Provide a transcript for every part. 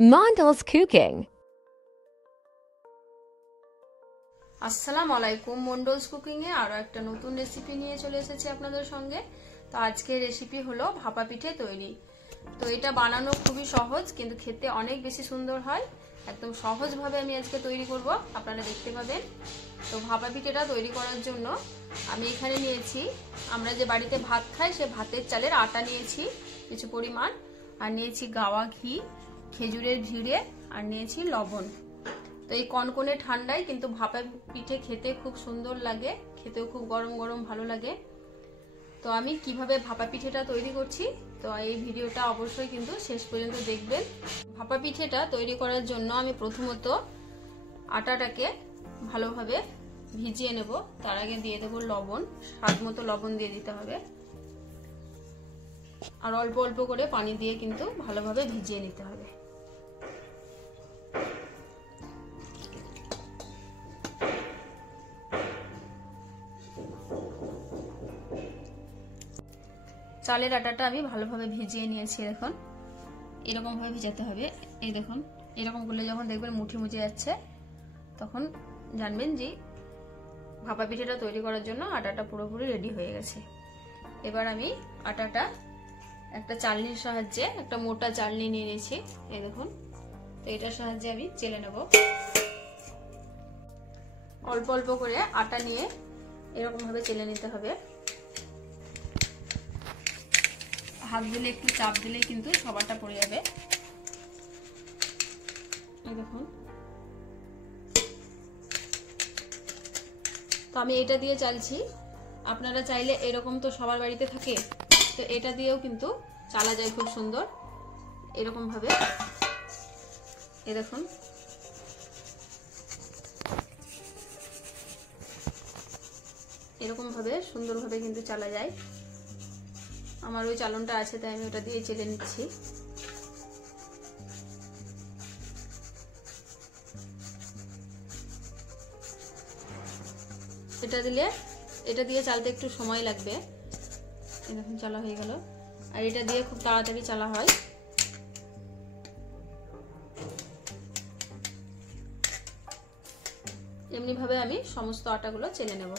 Mondel's Cooking. আসসালামু আলাইকুম, মন্ডলস cooking এ আরো একটা নতুন রেসিপি নিয়ে চলে এসেছি আপনাদের সঙ্গে। তো আজকের রেসিপি হলো ভাপা পিঠে তৈরি। তো এটা বানানো খুবই সহজ, কিন্তু খেতে অনেক বেশি সুন্দর হয়। একদম সহজভাবে আমি আজকে তৈরি করব, আপনারা দেখতে পাবেন। তো ভাপা পিঠেটা তৈরি করার জন্য আমি এখানে নিয়েছি, আমরা যে বাড়িতে ভাত খাই সে ভাতের চালের আটা নিয়েছি কিছু পরিমাণ, আর নিয়েছি গাওয়া ঘি, খেজুরের ভিড়ে, আর নিয়েছি লবণ। তো এই কনকনে ঠান্ডায় কিন্তু ভাপা পিঠে খেতে খুব সুন্দর লাগে, খেতেও খুব গরম গরম ভালো লাগে। তো আমি কিভাবে ভাপা পিঠেটা তৈরি করছি, তো এই ভিডিওটা অবশ্যই কিন্তু শেষ পর্যন্ত দেখবেন। ভাপা পিঠেটা তৈরি করার জন্য আমি প্রথমত আটাটাকে ভালোভাবে ভিজিয়ে নেব। তার আগে দিয়ে দেব লবণ, স্বাদ মতো লবণ দিয়ে দিতে হবে, আর অল্প অল্প করে পানি দিয়ে কিন্তু ভালোভাবে ভিজিয়ে নিতে হবে। চালের আটাটা আমি ভালোভাবে ভিজিয়ে নিয়েছি। দেখুন এরকম ভাবে ভিজাতে হবে। এই দেখুন এরকম করলে যখন দেখবেন মুঠি মুচে যাচ্ছে, তখন জানবেন যে ভাপা পিঠেটা তৈরি করার জন্য আটাটা পুরোপুরি রেডি হয়ে গেছে। এবার আমি আটাটা একটা চালনির সাহায্যে, একটা মোটা চালনি নিয়ে নিয়েছি, এই দেখুন। তো এটার সাহায্যে আমি চেলে নেব। অল্প অল্প করে আটা নিয়ে এরকম ভাবে চেলে নিতে হবে। হাত দিলে একটু চাপ দিলে কিন্তু সবারটা পড়ে যাবে। এই দেখুন, তো আমি এটা দিয়ে চালছি। আপনারা চাইলে এরকম তো সবার বাড়িতে থাকে, তো এটা দিয়েও কিন্তু চালা যায় খুব সুন্দর এরকম ভাবে। এই দেখুন এরকম ভাবে সুন্দরভাবে কিন্তু চালা যায়। আমার ওই চালনটা আছে, তাই আমি ওটা দিয়ে চেলে নিচ্ছি। এটা দিয়ে চালতে একটু সময় লাগবে। এরকম চালা হয়ে গেল, আর এটা দিয়ে খুব তাড়াতাড়ি চালা হয়। এমনি ভাবে আমি সমস্ত আটাগুলো চেলে নেব।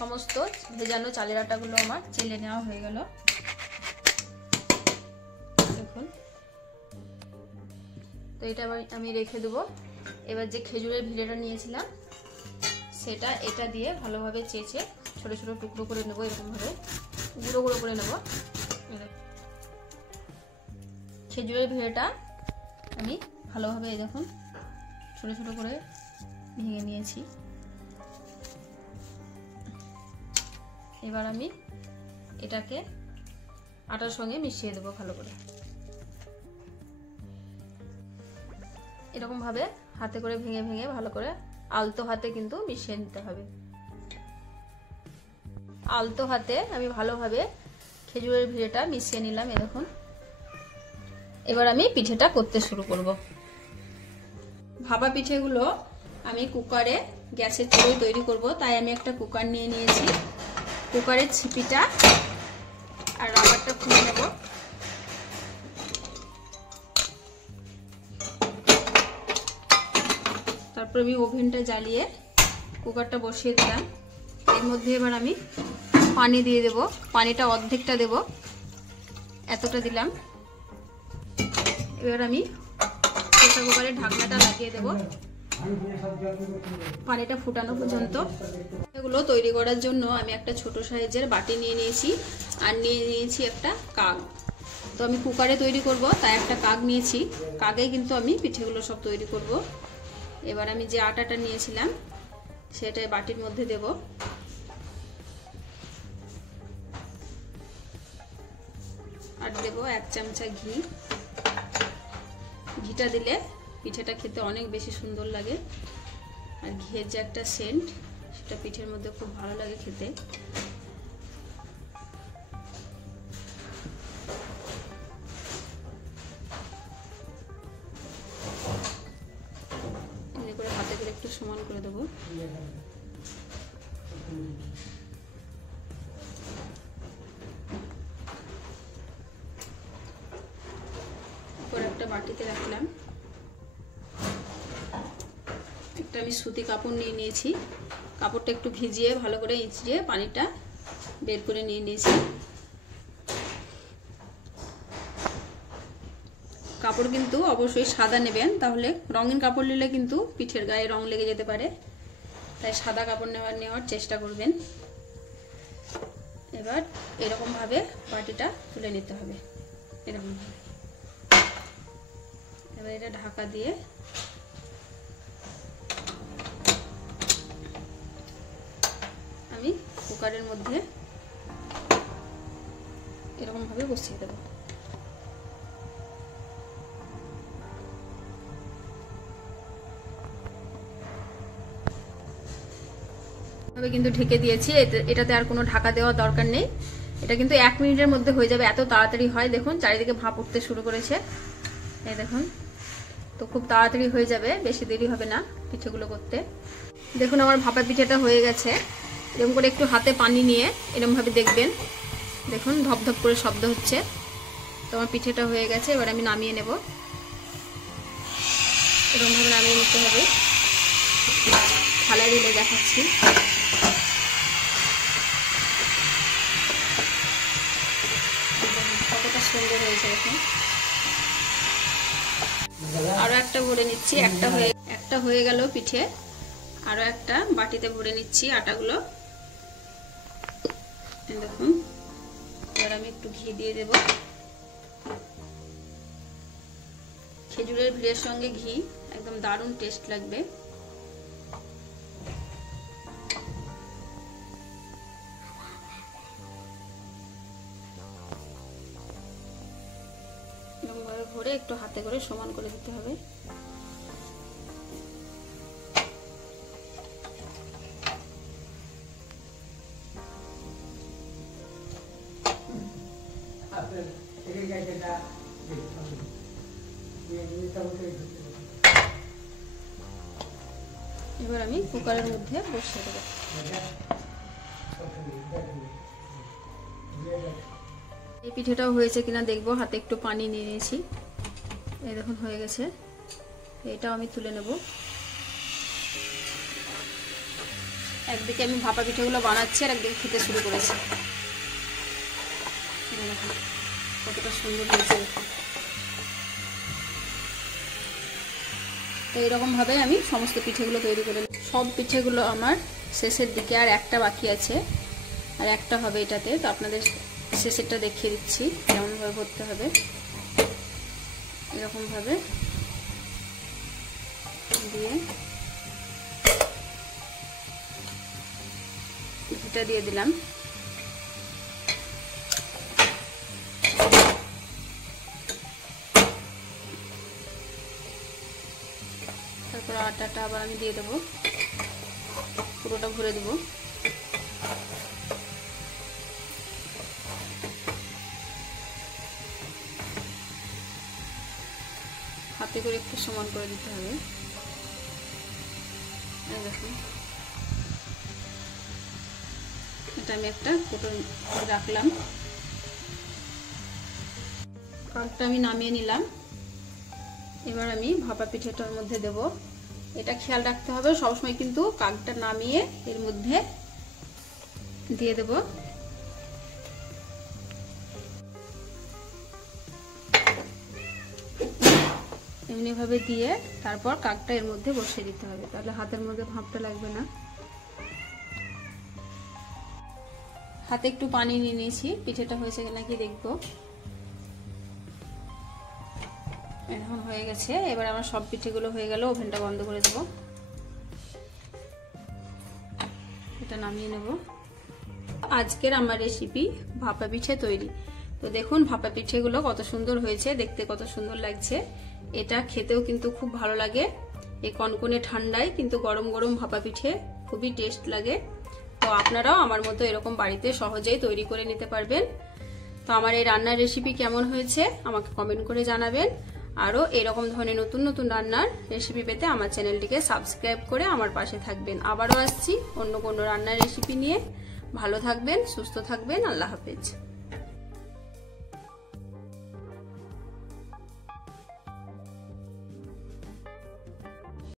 সমস্ত ভেজানো চালের আটাগুলো আমার চেলে নেওয়া হয়ে গেল। দেখুন, তো এটা আমি রেখে দেবো। এবার যে খেজুরের ভিড়েটা নিয়েছিলাম সেটা এটা দিয়ে ভালোভাবে চেঁচে ছোট ছোট টুকরো করে নেবো, এরকম ভাবে গুঁড়ো গুঁড়ো করে নেব। খেজুরের ভিড়েটা আমি ভালোভাবে দেখুন ছোট ছোট করে ভেঙে নিয়েছি। এবার আমি এটাকে আটার সঙ্গে মিশিয়ে দেবো ভালো করে। এরকম ভাবে হাতে করে ভেঙে ভেঙে ভালো করে আলতো হাতে কিন্তু মিশিয়ে নিতে হবে। আলতো হাতে আমি ভালোভাবে খেজুরের ভিড়েটা মিশিয়ে নিলাম। এই দেখুন, এবার আমি পিঠেটা করতে শুরু করব। ভাপা পিঠেগুলো আমি কুকারে গ্যাসের চুলোয় তৈরি করব, তাই আমি একটা কুকার নিয়ে নিয়েছি। কুকারের ছিপিটা আর রাবারটা খুলে নেব। তারপর আমি ওভেনটা জ্বালিয়ে কুকারটা বসিয়ে দিলাম। এর মধ্যে এবার আমি পানি দিয়ে দেব। পানিটা অর্ধেকটা দেব, এতটা দিলাম। এবার আমি প্রেসার কুকারের ঢাকনাটা লাগিয়ে দেব পানিটা ফুটানো পর্যন্ত। এগুলো তৈরি করার জন্য আমি একটা ছোট সাইজের বাটি নিয়ে নিয়েছি, আর নিয়ে নিয়েছি একটা কাগ। তো আমি কুকারে তৈরি করব, তাই একটা কাগ নিয়েছি। কাগে কিন্তু আমি পিঠেগুলো সব তৈরি করব। এবার আমি যে আটাটা নিয়েছিলাম সেটা বাটির মধ্যে দেব। আর দেব 1 চামচা ঘি। ঘিটা দিলে পিঠেটা খেতে অনেক বেশি সুন্দর লাগে, আর ঘিয়ের যে একটা সেন্ট সেটা পিঠের মধ্যে খুব ভালো লাগে খেতে। এমনি করে হাতে করে একটু সমান করে দেবো। বাটিতে রাখলাম। একটা আমি সুতি কাপড় নিয়ে নিয়েছি, কাপড়টা একটু ভিজিয়ে ভালো করে ইঁচিয়ে পানিটা বের করে নিয়ে নিয়েছি। কাপড় কিন্তু অবশ্যই সাদা নেবেন, তাহলে রঙিন কাপড় নিলে কিন্তু পিঠের গায়ে রং লেগে যেতে পারে, তাই সাদা কাপড় নেওয়ার চেষ্টা করবেন। এবার এরকম ভাবে বাটিটা তুলে নিতে হবে, এরকম ভাবে। এবার এটা ঢাকা দিয়ে আমি কুকারের মধ্যে এরকম ভাবে বসিয়ে দেব। কিন্তু ঢেকে দিয়েছি, এটাতে আর কোনো ঢাকা দেওয়ার দরকার নেই। এটা কিন্তু 1 মিনিটের মধ্যে হয়ে যাবে, এত তাড়াতাড়ি হয়। দেখুন চারিদিকে ভাপ উঠতে শুরু করেছে, এই দেখুন। তো খুব তাড়াতাড়ি হয়ে যাবে, বেশি দেরি হবে না পিঠেগুলো করতে। দেখুন আমার ভাপা পিঠেটা হয়ে গেছে। এরকম করে একটু হাতে পানি নিয়ে এরকম ভাবে দেখবেন, দেখুন ধপধপ করে শব্দ হচ্ছে। তো আমার পিঠেটা হয়ে গেছে, এবার আমি নামিয়ে নেব। এরকম ভাবে নামিয়ে নিতে হবে। থালায় ঢেলে দেখাচ্ছি। কতটা সুন্দর হয়েছে দেখুন। আরো একটা ভরে নিচ্ছি, একটা হয়ে গেল পিঠে। আরো একটা বাটিতে ভরে নিচ্ছি আটাগুলো, দেখুন। এবার আমি একটু ঘি দিয়ে দেব। খেজুরের ভিড়ের সঙ্গে ঘি একদম দারুণ টেস্ট লাগবে। এরকমভাবে ভরে একটু হাতে করে সমান করে দিতে হবে। এবার আমি কুকারের মধ্যে বসিয়ে দেব। এই পিঠেটাও হয়েছে কিনা দেখবো, হাতে একটু পানি নিয়ে নিয়েছি, এই দেখুন হয়ে গেছে। এটাও আমি তুলে নেব। একদিকে আমি ভাপা পিঠেগুলো বানাচ্ছি আর একদিকে খেতে শুরু করেছি। কতটা সুন্দর হয়েছে। তো এরকম ভাবে আমি সমস্ত পিঠেগুলো তৈরি করে নেব। সব পিঠেগুলো আমার শেষের দিকে, আর একটা বাকি আছে, আর একটা হবে এটাতে। তো আপনাদের শেষেরটা দেখিয়ে দিচ্ছি কেমন ভাবে করতে হবে। এরকম ভাবে দিয়ে ঘিটা দিয়ে দিলাম। তারপর আটাটা আবার আমি দিয়ে দেবো, পুরোটা ভরে দেবো। হাতে করে একটু সমান করে দিতে হবে। এই দেখুন, এটা আমি একটা কোটো রাখলাম। কাকটা আমি নামিয়ে নিলাম। এবার আমি ভাপা পিঠেটার মধ্যে দেব। এটা খেয়াল রাখতে হবে সবসময় কিন্তু কাকটা নামিয়ে এর মধ্যে দিয়ে দেব। এমনি ভাবে দিয়ে তারপর কাকটা এর মধ্যে বসিয়ে দিতে হবে, তাহলে হাতের মধ্যে ভাপটা লাগবে না। হাতে একটু পানি নিয়ে নিয়েছি, পিঠেটা হয়েছে নাকি দেখবো। এখন হয়ে গেছে। এবার আমার সব পিঠেগুলো হয়ে গেল, ওভেনটা বন্ধ করে দেবো। এটা নামিয়ে নেব। আজকের আমার রেসিপি ভাপা পিঠে তৈরি। তো দেখুন ভাপা পিঠেগুলো কত সুন্দর হয়েছে, দেখতে কত সুন্দর লাগছে। এটা খেতেও কিন্তু খুব ভালো লাগে। এই কনকনে ঠান্ডায় কিন্তু গরম গরম ভাপা পিঠে খুবই টেস্ট লাগে। তো আপনারাও আমার মতো এরকম বাড়িতে সহজেই তৈরি করে নিতে পারবেন। তো আমার এই রান্নার রেসিপি কেমন হয়েছে আমাকে কমেন্ট করে জানাবেন। আরও এরকম ধরনের নতুন নতুন রান্নার রেসিপি পেতে আমার চ্যানেলটিকে সাবস্ক্রাইব করে আমার পাশে থাকবেন। আবারও আসছি অন্য কোনো রান্নার রেসিপি নিয়ে। ভালো থাকবেন, সুস্থ থাকবেন। আল্লাহ হাফেজ।